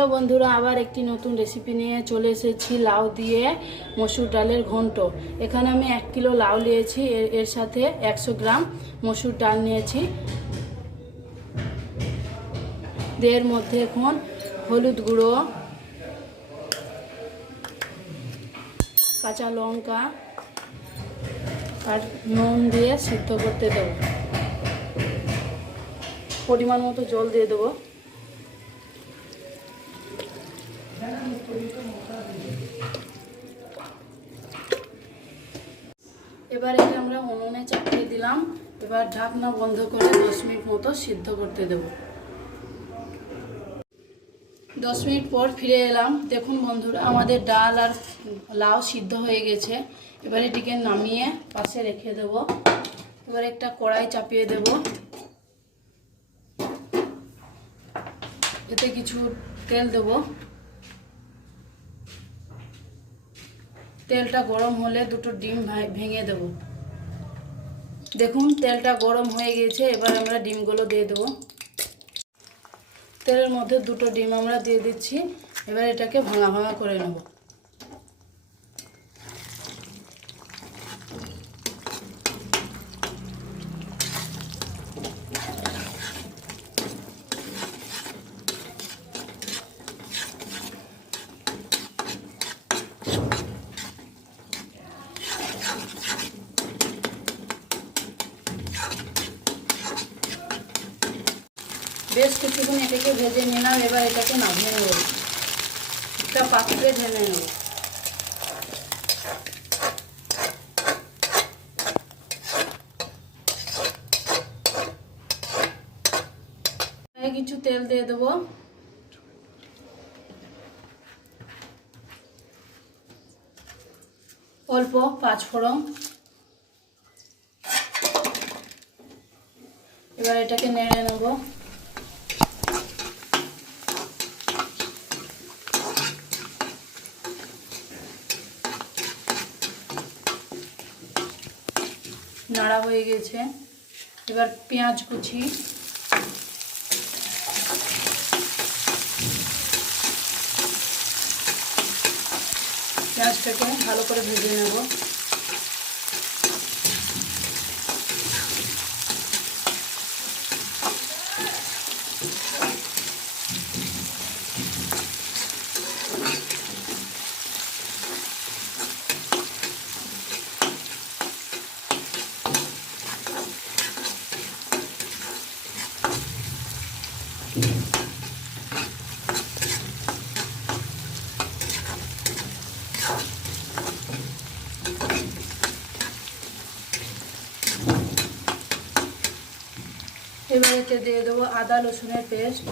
Hello বন্ধুরা, আবার একটি নতুন রেসিপি নিয়ে চলে এসেছি। লাউ দিয়ে মসুর ডালের ঘন্ট। এখানে আমি 1 কিলো লাউ নিয়েছি, এর সাথে 100 গ্রাম মসুর ডাল নিয়েছি। এর মধ্যে এখন হলুদ গুঁড়ো, কাঁচা লঙ্কা আর নুন দিয়ে সিদ্ধ করতে দেবো। পরিমাণ মতো জল দিয়ে দেবো। এবার এটা আমরা উনুনে চাপিয়ে দিলাম। এবার ঢাকনা বন্ধ করে 10 মিনিট মতো সিদ্ধ করতে দেব। 10 মিনিট পর ফিরে এলাম। দেখুন বন্ধুরা, আমাদের ডাল আর লাউ সিদ্ধ হয়ে গেছে। এবার এটিকে নামিয়ে পাশে রেখে দেব। এবার একটা কড়াই চাপিয়ে দেব। এতে কিছু তেল দেব। তেলটা গরম হলে দুটো ডিম ভেঙে দেব। দেখুন তেলটা গরম হয়ে গেছে। এবার আমরা ডিমগুলো দিয়ে দেব। তেলের মধ্যে দুটো ডিম আমরা দিয়ে দিচ্ছি। এবার এটাকে ভাঙা ভাঙা করে নেব। বেশ কিছুক্ষণ এটাকে ভেজে নিলাম। এবার এটাকে নামিয়ে নেব। একটা পাত্রে ঢেলে নেব। কিছু তেল দিয়ে দেবো। অল্প 5 ফোড়ন। এবার এটাকে নেড়ে নেব। নাড়া হয়ে গেছে। এবার পেঁয়াজ কুচি, পেঁয়াজটাকে ভালো করে ভেজে নেব। এবার এতে দিয়ে দেবো আদা রসুনের পেস্ট।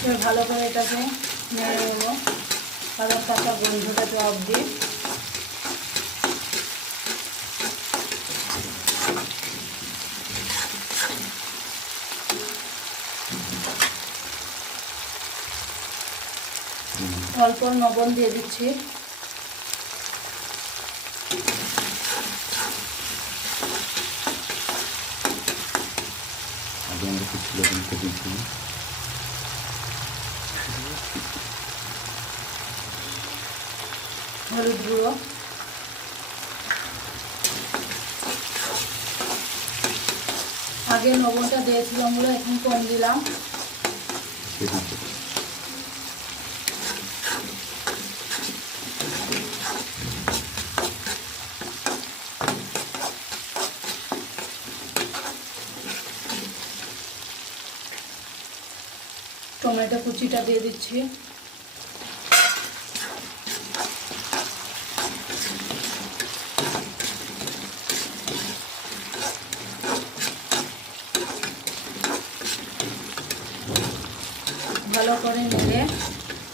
এবার ভালো করে এটাকে নেড়ে নেবো। আদা কাঁচা গন্ধটা জব দিয়ে অল্প লবণ দিয়ে দিচ্ছি। হলুদ গুঁড়ো, আগে লবণটা দিয়েছিলাম বলে এখন কম দিলাম। টমেটো কুচিটা দিয়ে দিচ্ছি। ভালো করে নেড়ে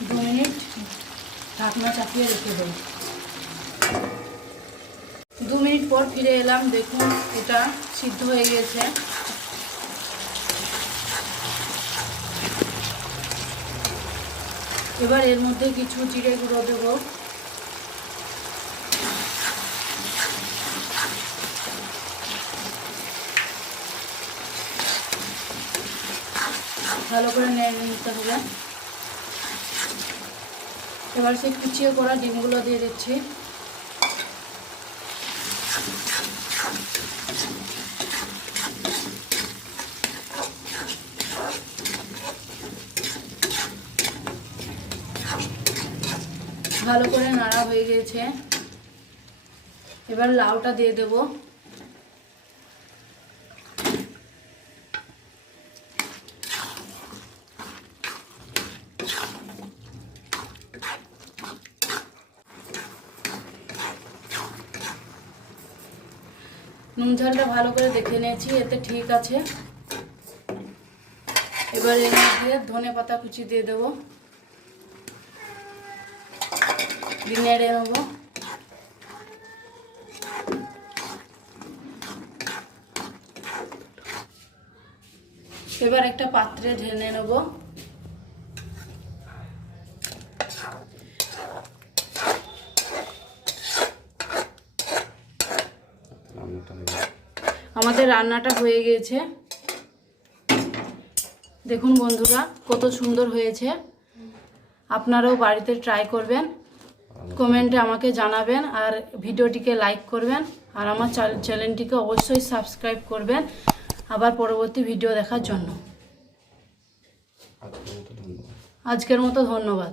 2 মিনিট ঢাকনা চাপিয়ে রেখে দেব। 2 মিনিট পর ফিরে এলাম। দেখুন এটা সিদ্ধ হয়ে গেছে। এবার এর মধ্যে কিছু জিরে গুঁড়ো দেব, ভালো করে নেড়ে নিতে হবে। এবার সেই কুচিয়ে করা ডিমগুলো দিয়ে দিচ্ছি। ভালো করে নাড়া হয়ে গেছে, এবার লাউটা দিয়ে দেব। নুন ঝালটা ভালো করে দেখে নিয়েছি, এতে ঠিক আছে। এবার এর মধ্যে ধনে পাতা কুচি দিয়ে দেবো, নেড়ে নেব। এবার একটা পাত্রে ঢেলে নেব। আমাদের রান্নাটা হয়ে গেছে, দেখুন বন্ধুরা কত সুন্দর হয়েছে। আপনারাও বাড়িতে ট্রাই করবেন, কমেন্টে আমাকে জানাবেন, আর ভিডিওটিকে লাইক করবেন, আর আমার চ্যানেলটিকে অবশ্যই সাবস্ক্রাইব করবেন আবার পরবর্তী ভিডিও দেখার জন্য। আজকের মতো ধন্যবাদ।